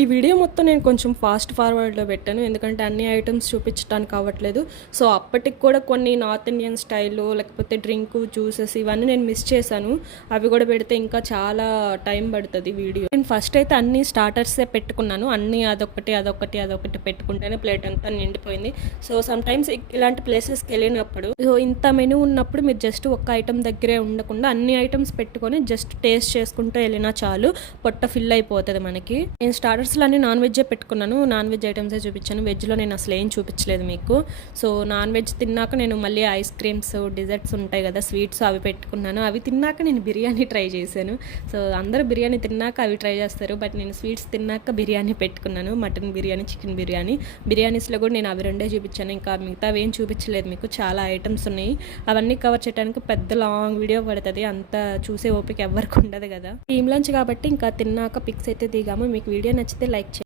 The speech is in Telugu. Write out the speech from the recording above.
ఈ వీడియో మొత్తం నేను కొంచెం ఫాస్ట్ ఫార్వర్డ్లో పెట్టాను, ఎందుకంటే అన్ని ఐటమ్స్ చూపించడానికి అవ్వట్లేదు. సో అప్పటికి కూడా కొన్ని నార్త్ ఇండియన్ స్టైల్లో లేకపోతే డ్రింక్ జ్యూసెస్ ఇవన్నీ నేను మిస్ చేశాను. అవి కూడా పెడితే ఇంకా చాలా టైం పడుతుంది వీడియో. నేను ఫస్ట్ అయితే అన్ని స్టార్టర్సే పెట్టుకున్నాను, అన్నీ అదొకటి పెట్టుకుంటేనే ప్లేట్ అంతా నిండిపోయింది. సో సమ్ టైమ్స్ ఇలాంటి ప్లేసెస్కి వెళ్ళినప్పుడు సో ఇంత మెనూ ఉన్నప్పుడు మీరు జస్ట్ ఒక్క ఐటమ్ దగ్గరే ఉండకుండా అన్ని ఐటమ్స్ పెట్టుకొని జస్ట్ టేస్ట్ చేసుకుంటూ వెళ్ళినా చాలు, పొట్ట ఫిల్ అయిపోతుంది మనకి. నేను స్టార్టర్స్లో అన్ని నాన్ వెజ్జే పెట్టుకున్నాను, నాన్ వెజ్ ఐటమ్సే చూపించాను. వెజ్లో నేను అసలు ఏం చూపించలేదు మీకు. సో నాన్ వెజ్ తిన్నాక నేను మళ్ళీ ఐస్ క్రీమ్స్ డిజర్ట్స్ ఉంటాయి కదా, స్వీట్స్ అవి పెట్టుకున్నాను. అవి తిన్నాక నేను బిర్యానీ ట్రై చేశాను. సో అందరూ బిర్యానీ తిన్నాక అవి ట్రై చేస్తారు, బట్ నేను స్వీట్స్ తిన్నాక బిర్యానీ పెట్టుకున్నాను. Mutton biryani, chicken biryani. బిర్యానీస్లో కూడా నేను అవి రెండే చూపించాను, ఇంకా మిగతా ఏం చూపించలేదు మీకు. చాలా ఐటమ్స్ ఉన్నాయి, అవన్నీ కవర్ చేయడానికి పెద్ద లాంగ్ వీడియో పడుతుంది, అంత చూసే ఓపిక ఎవరికి ఉండదు కదా. టీమ్ లంచ్ కాబట్టి ఇంకా తిన్నాక పిక్స్ అయితే దిగాము. మీకు వీడియో నచ్చితే లైక్ చేయండి.